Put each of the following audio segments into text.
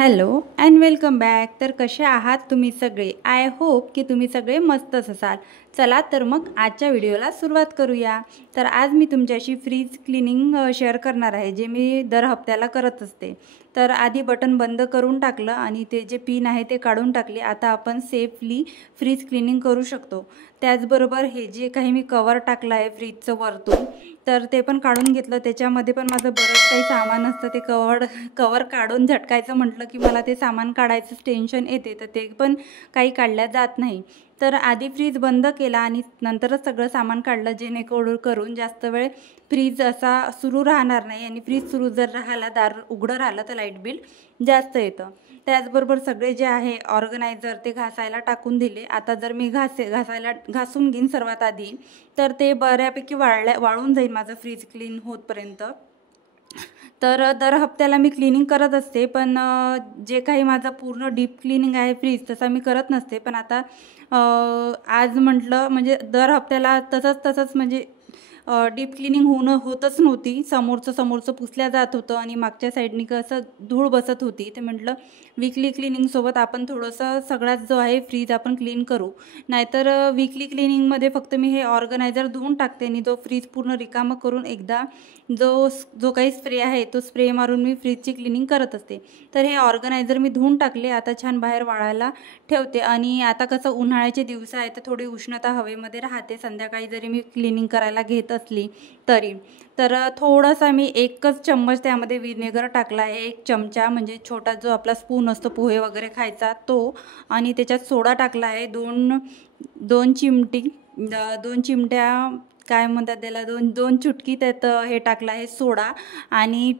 Hello and welcome back. तर कसे आहात तुम्ही सगळे? आय होप की तुम्ही सगळे मस्तच असाल. चला तर मग आजच्या व्हिडिओला सुरुवात करूया. तर आज मी तुमच्याशी फ्रीज क्लिनिंग शेअर करणार आहे, जे मी दर हप्त्याला करत असते. तर आधी बटन बंद करून टाकलं आणि ते जे पिन आहे ते काढून टाकले. आता आपण सेफली फ्रीज क्लिनिंग करू शकतो. त्याचबरोबर हे जे काही मी कवर टाकलं आहे फ्रीजचं वरतून, तर ते पण काढून घेतलं. त्याच्यामध्ये पण माझं बरंच काही सामान असतं. ते कवर काढून झटकायचं म्हटलं की मला ते सामान काढायचं टेन्शन येते, तर ते पण काही काढल्या जात नाही. तर आधी फ्रीज बंद केला आणि नंतरच सगळं सामान काढलं, जेणेकरून जास्त वेळ फ्रीज असा सुरू राहणार नाही. आणि फ्रीज सुरू जर राहिला, दार उघडं राहिलं, तर लाईट बिल जास्त येतं. त्याचबरोबर सगळे जे आहे ऑर्गनायझर ते घासायला टाकून दिले. आता जर मी घासून घेईन सर्वात आधी, तर ते बऱ्यापैकी वाळून जाईल माझं फ्रीज क्लीन होतपर्यंत. तर दर हप्त्याला मी क्लिनिंग करत असते, पण जे काही माझं पूर्ण डीप क्लिनिंग आहे फ्रीज, तसा मी करत नसते. पण आता आज म्हटलं, म्हणजे दर हप्त्याला तसंच म्हणजे डीप क्लिनिंग होतच नव्हती. समोरचं पुसल्या जात होतं आणि मागच्या साईडनी कसं धूळ बसत होती. ते म्हटलं वीकली क्लिनिंगसोबत आपण थोडंसं सगळ्यात जो आहे फ्रीज आपण क्लीन करू. नाहीतर वीकली क्लिनिंगमध्ये फक्त मी हे ऑर्गनायझर धुवून टाकते आणि तो फ्रीज पूर्ण रिकामं करून एकदा जो काही स्प्रे आहे तो स्प्रे मारून मी फ्रीजची क्लिनिंग करत असते. तर हे ऑर्गनायझर मी धुवून टाकले. आता छान बाहेर वाळायला ठेवते. आणि आता कसं उन्हाळ्याचे दिवस आहे, तर थोडी उष्णता हवेमध्ये राहते. संध्याकाळी जरी मी क्लिनिंग करायला घेत असली तरी. तर थोडासा मी एकच चम्मच त्यामध्ये विनेगर टाकला आहे. 1 चमचा, म्हणजे छोटा जो आपला स्पून असतो पोहे वगैरे खायचा तो. आणि त्याच्यात सोडा टाकला आहे. दोन चिमट्या काय म्हणतात त्याला, दोन चुटकी त्यात हे टाकलं आहे सोडा. आणि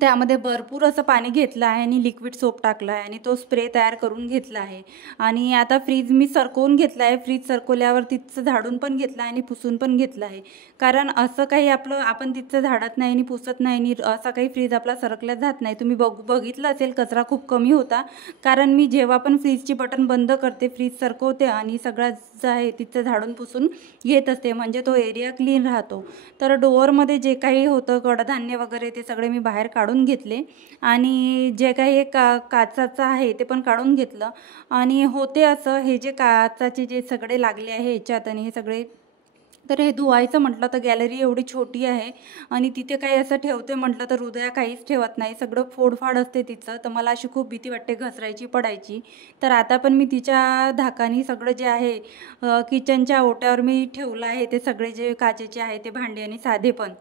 त्यामध्ये भरपूर असं पाणी घेतलं आहे आणि लिक्विड सोप टाकलं आहे आणि तो स्प्रे तयार करून घेतला आहे. आणि आता फ्रीज मी सरकवून घेतला आहे. फ्रीज सरकवल्यावर तिथचं झाडून पण घेतलं आहे आणि पुसून पण घेतलं आहे. कारण असं काही आपण तिथचं झाडत नाही आणि पुसत नाही आणि असा काही फ्रीज आपला सरकल्या जात नाही. तुम्ही बघितलं असेल, कचरा खूप कमी होता. कारण मी जेव्हा पण फ्रीजची बटन बंद करते, फ्रीज सरकवते आणि सगळं जे आहे तिथचं झाडून पुसून घेत असते, म्हणजे तो एरिया क्लीन राहतो. तर डोअरमध्ये जे काही होतं कडधान्य वगैरे, ते सगळे मी बाहेर काढून घेतले. आणि जे काही काचाचं आहे ते पण काढून घेतलं. आणि होते असं, हे जे काचाचे जे सगळे लागले आहे ह्याच्यात आणि हे सगळे, तर हे धुवायचं म्हटलं तर गॅलरी एवढी छोटी आहे आणि तिथे काही असं ठेवते म्हटलं तर हृदया काहीच ठेवत नाही. सगळं फोडफाड असते तिचं. तर मला अशी खूप भीती वाटते घसरायची, पडायची. तर आता पण मी तिच्या धाकानी सगळं जे आहे किचनच्या ओट्यावर मी ठेवलं आहे. ते सगळे जे काचेचे आहे ते भांडे आणि साधे पण.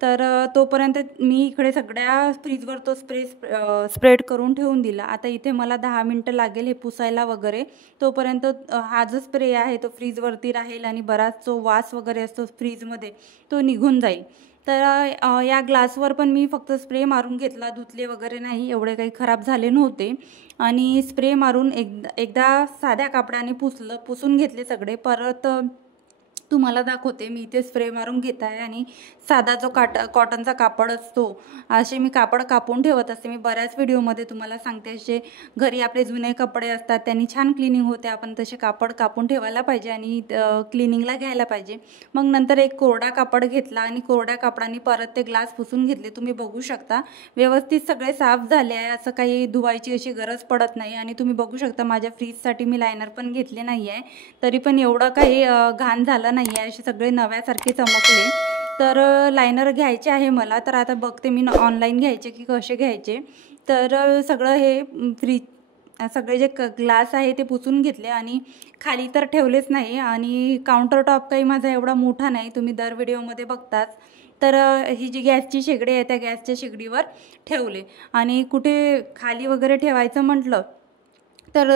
तर तोपर्यंत मी इकडे सगळ्या फ्रीजवर तो स्प्रेड करून ठेवून दिला. आता इथे मला 10 मिनटं लागेल हे पुसायला वगैरे. तोपर्यंत हा जो स्प्रे आहे तो फ्रीजवरती राहील आणि बराच जो वास वगैरे असतो फ्रीजमध्ये तो निघून जाईल. तर या ग्लासवर पण मी फक्त स्प्रे मारून घेतला, धुतले वगैरे नाही. एवढे काही खराब झाले नव्हते. आणि स्प्रे मारून एकदा साध्या कापडाने पुसून घेतले सगळे. परत तुम्हाला दाखवते. मी इथे स्प्रे मारून घेत आहे आणि साधा जो कॉटनचा कापड असतो, असे मी कापड कापून ठेवत असते. मी बऱ्याच व्हिडिओमध्ये तुम्हाला सांगते, असे घरी आपले जुने कपडे असतात त्यांनी छान क्लिनिंग होते. आपण तसे कापड कापून ठेवायला पाहिजे आणि क्लिनिंगला घ्यायला पाहिजे. मग नंतर एक कोरडा कापड घेतला आणि कोरड्या कापडाने परत ते ग्लास पुसून घेतले. तुम्ही बघू शकता व्यवस्थित सगळे साफ झाले आहे. असं काही धुवायची अशी गरज पडत नाही. आणि तुम्ही बघू शकता माझ्या फ्रीजसाठी मी लायनर पण घेतले नाही आहे, तरी पण एवढं काही घाण झालं नाही आहे. असे सगळे नव्यासारखे चमकले. तर लायनर घ्यायचे आहे मला. तर आता बघते मी ऑनलाईन घ्यायचे की कसे घ्यायचे. तर सगळं हे सगळे जे ग्लास आहे ते पुसून घेतले आणि खाली तर ठेवलेच नाही. आणि काउंटर टॉप काही माझा एवढा मोठा नाही, तुम्ही दर व्हिडिओमध्ये बघताच. तर ही जी गॅसची शेगडी आहे त्या गॅसच्या शेगडीवर ठेवले. आणि कुठे खाली वगैरे ठेवायचं म्हटलं तर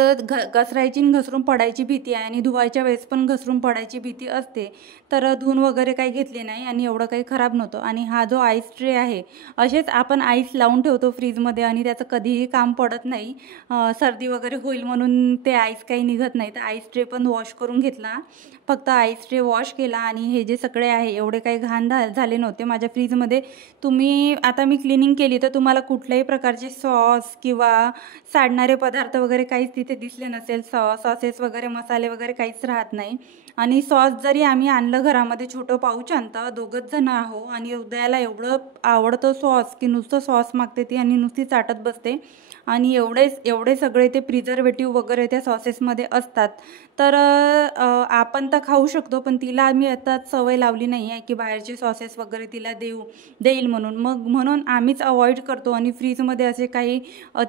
घसरायची आणि घसरून पडायची भीती आहे. आणि धुवायच्या वेळेस पण घसरून पडायची भीती असते. तर धुवून वगैरे काही घेतले नाही आणि एवढं काही खराब नव्हतं. आणि हा जो आईस ट्रे आहे, असेच आपण आईस लावून ठेवतो फ्रीजमध्ये आणि त्याचं कधीही काम पडत नाही. सर्दी वगैरे होईल म्हणून ते आईस काही निघत नाही. तर आईस ट्रे पण वॉश करून घेतला. फक्त आईस ट्रे वॉश केला. आणि हे जे सगळे आहे एवढे काही घाण झाले नव्हते माझ्या फ्रीजमध्ये. आता मी क्लिनिंग केली तर तुम्हाला कुठल्याही प्रकारचे सॉस किंवा साडणारे पदार्थ वगैरे काहीच तिथे दिसले नसेल. सॉसेस वगैरे, मसाले वगैरे काहीच राहत नाही. आणि सॉस जरी आम्ही आणलं घरामध्ये, छोटं पाऊच आणतं, दोघंच जण आहो आणि उदयाला एवढं आवडतं सॉस की नुसतं सॉस मागते ती आणि नुसती चाटत बसते. आणि एवढे सगळे ते प्रिझर्वेटिव्ह वगैरे त्या सॉसेसमध्ये असतात. तर आपण तर खाऊ शकतो, पण तिला आम्ही आता सवय लावली नाही आहे की बाहेरचे सॉसेस वगैरे तिला देईल म्हणून. म्हणून आम्हीच अवॉइड करतो आणि फ्रीजमध्ये असे काही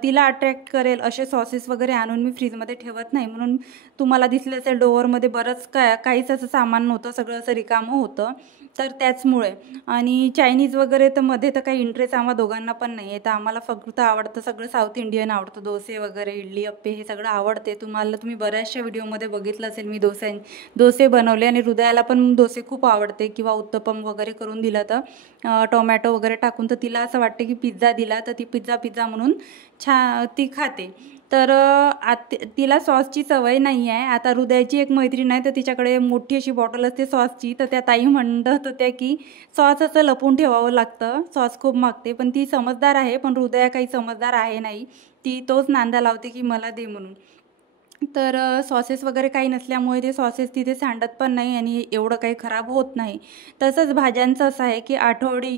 तिला अट्रॅक्ट करेल असे सॉसेस वगैरे आणून मी फ्रीजमध्ये ठेवत नाही. म्हणून तुम्हाला दिसलं असेल डोअरमध्ये बरंच काहीच असं सामान नव्हतं, सगळं असं रिकामं होतं. तर त्याचमुळे. आणि चायनीज वगैरे तर मध्ये तर काही इंटरेस्ट आम्हा दोघांना पण नाही आहे. तर आम्हाला फक्त आवडतं सगळं साऊथ इंडियन आवडतं, डोसे वगैरे, इडली, अप्पे हे सगळं आवडते. तुम्ही बऱ्याचशा व्हिडिओमध्ये बघितलं असेल मी डोसे बनवले आणि हृदयाला पण डोसे खूप आवडते किंवा उत्तपम वगैरे करून दिलं तर टोमॅटो वगैरे टाकून, तर तिला असं वाटते की पिझ्झा दिला तर ती पिझ्झा म्हणून ती खाते. तर तिला सॉसची सवय नाही आहे. आता हृदयाची एक मैत्रीण आहे, तर तिच्याकडे मोठी अशी बॉटल असते सॉसची, तर त्या ताई म्हणत होत्या की सॉस असं लपून ठेवावं लागतं, सॉस खूप मागते. पण ती समजदार आहे, पण हृदया काही समजदार आहे नाही. ती तोच नांदा लावते की मला दे म्हणून. तर सॉसेस वगैरे काही नसल्यामुळे ते सॉसेस तिथे सांडत पण नाही आणि एवढं काही खराब होत नाही. तसंच भाज्यांचं असं आहे की आठवडी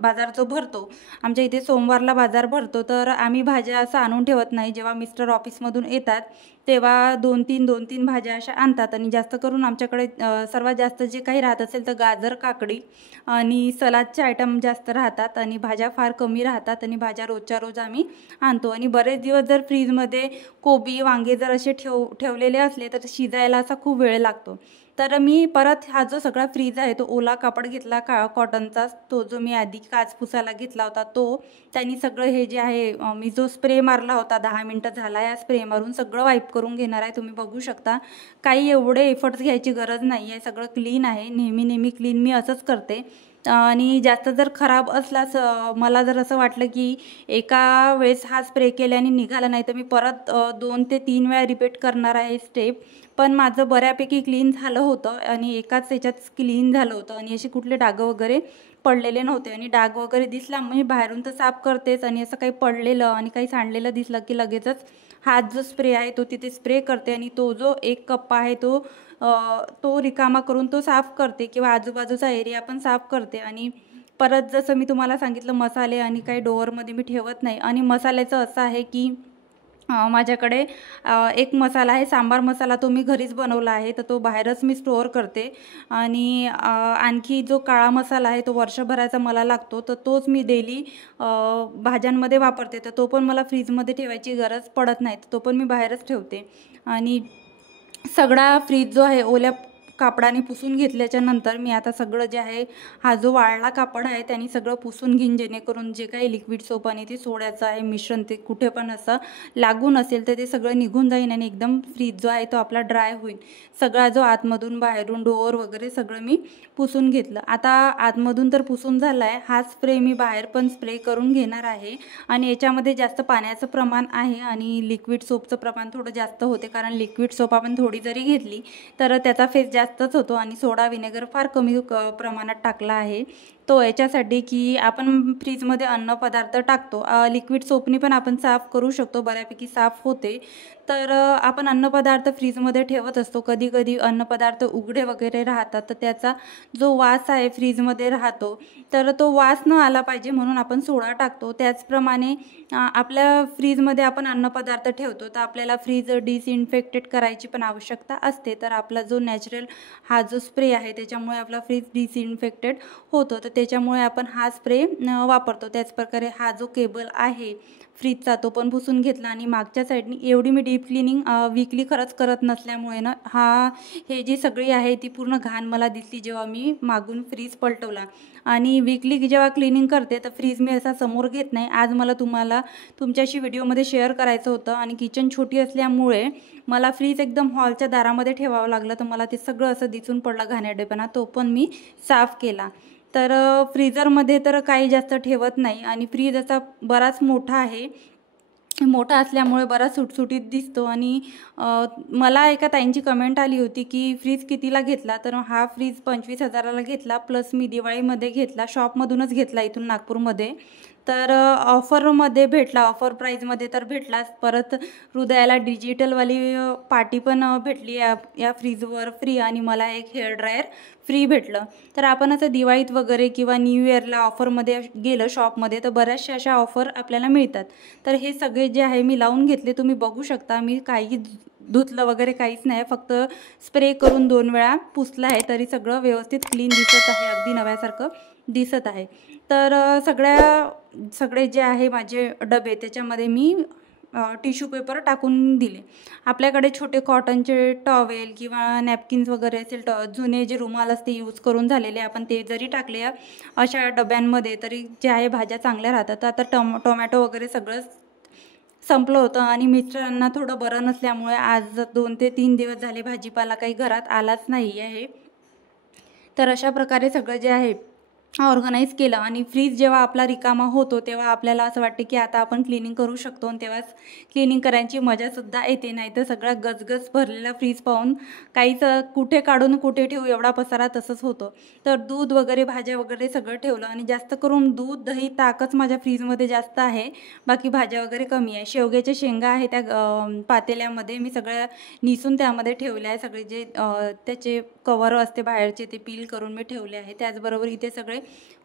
बाजार जो भरतो, आमच्या इथे सोमवारला बाजार भरतो, तर आम्ही भाज्या असं आणून ठेवत नाही. जेव्हा मिस्टर ऑफिसमधून येतात तेव्हा 2-3 भाज्या अशा आणतात. आणि जास्त करून आमच्याकडे सर्वात जास्त जे काही राहत असेल तर गाजर, काकडी आणि सलादचे आयटम जास्त राहतात आणि भाज्या फार कमी राहतात. आणि भाज्या रोजच्या रोज आम्ही आणतो. आणि बरेच दिवस जर फ्रीजमध्ये कोबी, वांगे जर असे ठेवलेले असले तर शिजायला असा खूप वेळ लागतो. तर मी परत हा जो सगळा फ्रीज आहे तो ओला कापड घेतला, कॉटनचा, तो जो मी आधी काच पुसायला घेतला होता तो. त्यांनी सगळं हे जे आहे मी जो स्प्रे मारला होता 10 मिनटं झाला, या स्प्रे मारून सगळं वाईप करून घेणार आहे. तुम्ही बघू शकता, काही एवढे एफर्ट्स घ्यायची गरज नाही आहे, सगळं क्लीन आहे. नेहमी क्लीन मी असंच करते. आणि जास्त जर खराब असलाच मला जर असं वाटलं की एका वेळेस हा स्प्रे केल्याने निघाला नाही तर मी परत 2 ते 3 वेळा रिपीट करणार आहे स्टेप. पण माझं बऱ्यापैकी क्लीन झालं होतं आणि एकाच याच्यात क्लीन झालं होतं आणि असे कुठले डाग वगैरे पडलेले नव्हते. आणि डाग वगैरे दिसला म्हणजे बाहेरून तर साफ करतेच, आणि असं काही पडलेलं आणि काही सांडलेलं दिसलं की लगेचच हात जो स्प्रे आहे तो तिथे स्प्रे करते आणि तो जो एक कप्पा आहे तो रिकामा करून तो साफ करते किंवा आजूबाजूचा एरिया पण साफ करते. आणि परत जसं मी तुम्हाला सांगितलं, मसाले आणि काही डोअरमध्ये मी ठेवत नाही. आणि मसाल्याचं असं आहे की माझ्याकडे एक मसाला आहे, सांबार मसाला, तो मी घरीच बनवला आहे, तर तो बाहेरच मी स्टोअर करते. आणि आणखी जो काळा मसाला आहे तो वर्षभराचा मला लागतो, तर तोच मी डेली भाज्यांमध्ये वापरते. तर तो पण मला फ्रीजमध्ये ठेवायची गरज पडत नाही, तर तो पण मी बाहेरच ठेवते. आणि सगळा फ्रीज जो आहे ओल्या कापडाने पुसून घेतल्याच्या नंतर मी आता सगळं जे आहे, हा जो वाळला कापड आहे त्याने सगळं पुसून घेईन, जेणेकरून जे काही लिक्विड सोप आणि ते सोड्याचं आहे मिश्रण ते कुठे पण असं लागून असेल तर ते सगळं निघून जाईन आणि एकदम फ्रीज जो आहे तो आपला ड्राय होईल. सगळा जो आतमधून बाहेरून डोअर वगैरे सगळं मी पुसून घेतलं. आता आतमधून तर पुसून झाला आहे, हा स्प्रे मी बाहेर पण स्प्रे करून घेणार आहे. आणि याच्यामध्ये जास्त पाण्याचं प्रमाण आहे आणि लिक्विड सोपचं प्रमाण थोडं जास्त होते, कारण लिक्विड सोप आपण थोडी जरी घेतली तर त्याचा फेस जास्तच होतो. आणि सोडा विनेगर फार कमी प्रमाणात टाकला आहे तो, याच्यासाठी की आपण फ्रीजमध्ये अन्नपदार्थ टाकतो, लिक्विड सोपनी पण आपण साफ करू शकतो, बऱ्यापैकी साफ होते. तर आपण अन्नपदार्थ फ्रीजमध्ये ठेवत असतो, कधी कधी अन्नपदार्थ उघडे वगैरे राहतात, तर त्याचा जो वास आहे फ्रीजमध्ये राहतो, तर तो वास न आला पाहिजे म्हणून आपण सोडा टाकतो. त्याचप्रमाणे आपल्या फ्रीजमध्ये आपण अन्नपदार्थ ठेवतो तर आपल्याला फ्रीज डिसइन्फेक्टेड करायची पण आवश्यकता असते. तर आपला जो नॅचरल हा जो स्प्रे आहे त्याच्यामुळे आपला फ्रीज डिसइन्फेक्टेड होतो, तर त्याच्यामुळे आपण हा स्प्रे वापरतो. त्याचप्रकारे हा जो केबल आहे फ्रीजचा तो पण पुसून घेतला. आणि मागच्या साईडनी एवढी मी डीप क्लिनिंग वीकली खरंच करत नसल्यामुळे ना, हे जी सगळी आहे ती पूर्ण घाण मला दिसली जेव्हा मी मागून फ्रीज पलटवला. आणि वीकली जेव्हा क्लिनिंग करते तर फ्रीज मी असा समोर घेत नाही. आज मला तुमच्याशी व्हिडिओमध्ये शेअर करायचं होतं आणि किचन छोटी असल्यामुळे मला फ्रीज एकदम हॉलच्या दारामध्ये ठेवावं लागलं, तर मला ते सगळं असं दिसून पडलं घाणेरडेपणा, तो पण मी साफ केला. तर फ्रीजरमध्ये तर काही जास्त ठेवत नाही. आणि फ्रीज असा बराच मोठा आहे, मोठा असल्यामुळे बराच सुटसुटीत दिसतो. आणि मला एका ताईंची कमेंट आली होती की फ्रीज कितीला घेतला, तर हा फ्रीज 25,000ला घेतला, प्लस मी दिवाळीमध्ये घेतला, शॉपमधूनच घेतला इथून नागपूरमध्ये. तर ऑफरमध्ये भेटला, ऑफर प्राईजमध्ये तर भेटलाच. परत हृदयाला डिजिटलवाली पाटी पण भेटली या फ्रीजवर फ्री, आणि मला एक हेअर ड्रायर फ्री भेटलं. तर आपण असं दिवाळीत वगैरे किंवा न्यू इयरला ऑफरमध्ये गेलं शॉपमध्ये तर बऱ्याचशा अशा ऑफर आपल्याला मिळतात. तर हे सगळे जे आहे मी लावून घेतले, तुम्ही बघू शकता. मी काही धुतलं वगैरे काहीच नाही, फक्त स्प्रे करून 2 वेळा पुसलं आहे, तरी सगळं व्यवस्थित क्लीन दिसत आहे, अगदी नव्यासारखं दिसत आहे. तर सगळे जे आहे माझे डबे त्याच्यामध्ये मी टिश्यू पेपर टाकून दिले. आपल्याकडे छोटे कॉटनचे टॉवेल किंवा नॅपकिन्स वगैरे असेल, जुने जे रुमाल असते यूज करून झालेले, आपण ते जरी टाकले अशा डब्यांमध्ये तरी जे आहे भाज्या चांगल्या राहतात. आता टोमॅटो वगैरे सगळं संपलं होतं आणि मिस्टरांना थोडं बरं नसल्यामुळे आज 2 ते 3 दिवस झाले भाजीपाला काही घरात आलाच नाही आहे. तर अशा प्रकारे सगळं जे आहे ऑर्गनाईज केलं, आणि फ्रीज जेव्हा आपला रिकामा होतो तेव्हा आपल्याला असं वाटतं की आता आपण क्लिनिंग करू शकतो, आणि तेव्हाच क्लिनिंग करायची मजासुद्धा येते. नाही तर सगळा गजगज भरलेला फ्रीज पाहून काहीच कुठे काढून कुठे ठेवू एवढा पसारा तसंच होतं. तर दूध वगैरे भाज्या वगैरे सगळं ठेवलं, आणि जास्त करून दूध दही ताकच माझ्या फ्रीजमध्ये जास्त आहे, बाकी भाज्या वगैरे कमी आहे. शेवग्याच्या शेंगा आहे त्या पातेल्यामध्ये मी सगळ्या निसून त्यामध्ये ठेवल्या आहे. सगळे जे त्याचे कवर असते बाहेरचे ते पील करून मी ठेवले आहे. त्याचबरोबर इथे सगळे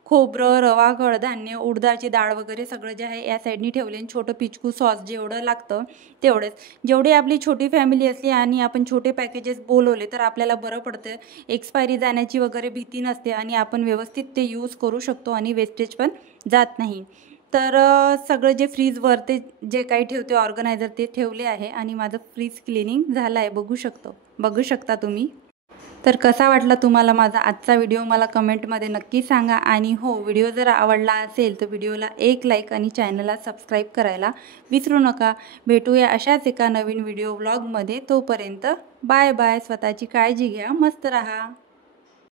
खोबरं, रवा, कडधान्य, उडदाची डाळ वगैरे सगळं जे आहे या साईडनी ठेवले. छोटं पिचकू सॉस जेवढं लागतं तेवढेच. जेवढी आपली छोटी फॅमिली असली आणि आपण छोटे पॅकेजेस बोलवले तर आपल्याला बरं पडतं. एक्सपायरी जाण्याची वगैरे भीती नसते, आणि आपण व्यवस्थित ते यूज करू शकतो, आणि वेस्टेज पण जात नाही. तर सगळं जे फ्रीजवर ते जे काही ठेवते ऑर्गनायझर ते ठेवले आहे, आणि माझं फ्रीज क्लिनिंग झालं आहे, बघू शकता तुम्ही. तर कसा वाटला तुम्हाला माझा आजचा व्हिडिओ मला कमेंटमध्ये नक्की सांगा. आणि हो, व्हिडिओ जर आवडला असेल तर व्हिडिओला एक लाईक आणि चॅनलला सबस्क्राईब करायला विसरू नका. भेटूया अशाच एका नवीन व्हिडिओ व्लॉगमध्ये. तोपर्यंत बाय बाय. स्वतःची काळजी घ्या, मस्त राहा.